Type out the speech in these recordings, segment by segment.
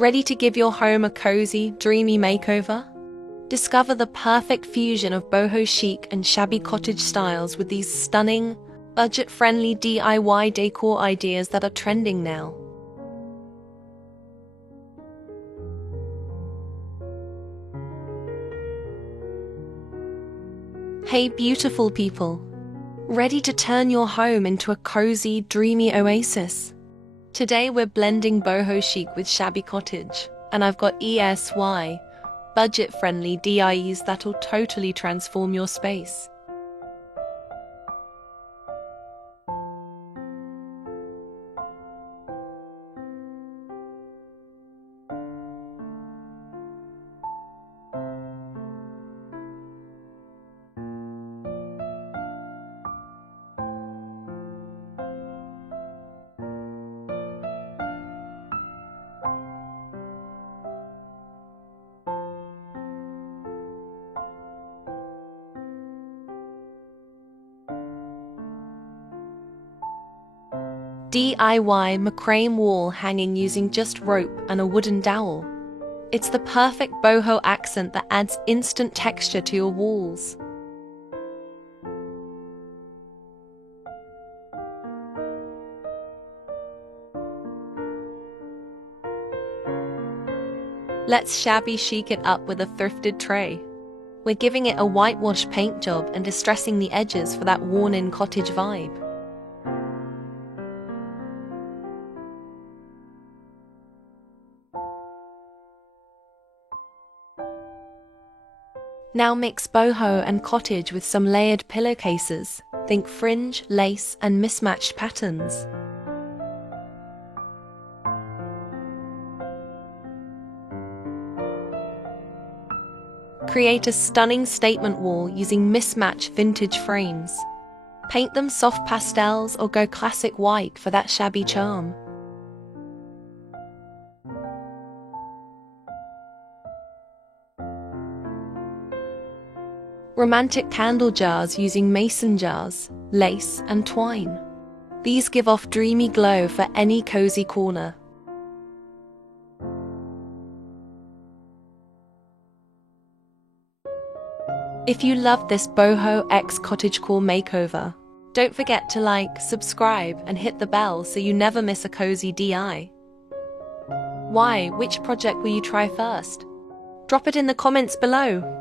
Ready to give your home a cozy, dreamy makeover? Discover the perfect fusion of boho chic and shabby cottage styles with these stunning, budget-friendly DIY decor ideas that are trending now. Hey beautiful people! Ready to turn your home into a cozy, dreamy oasis? Today we're blending boho chic with shabby cottage, and I've got ESY, budget-friendly DIYs that'll totally transform your space. DIY macrame wall hanging using just rope and a wooden dowel. It's the perfect boho accent that adds instant texture to your walls. Let's shabby chic it up with a thrifted tray. We're giving it a whitewash paint job and distressing the edges for that worn-in cottage vibe. Now mix boho and cottage with some layered pillowcases. Think fringe, lace, and mismatched patterns. Create a stunning statement wall using mismatched vintage frames. Paint them soft pastels or go classic white for that shabby charm. Romantic candle jars using mason jars, lace, and twine. These give off dreamy glow for any cozy corner. If you love this boho x cottagecore makeover, don't forget to like, subscribe, and hit the bell so you never miss a cozy DI. Why? Which project will you try first? Drop it in the comments below.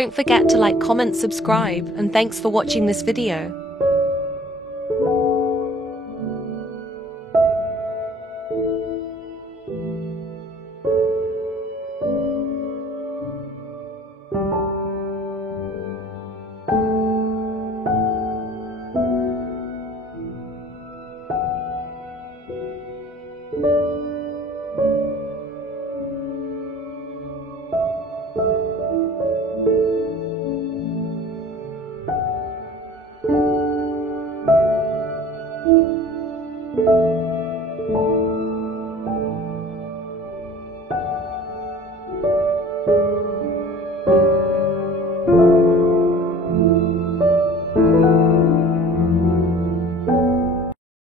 Don't forget to like, comment, subscribe, and thanks for watching this video.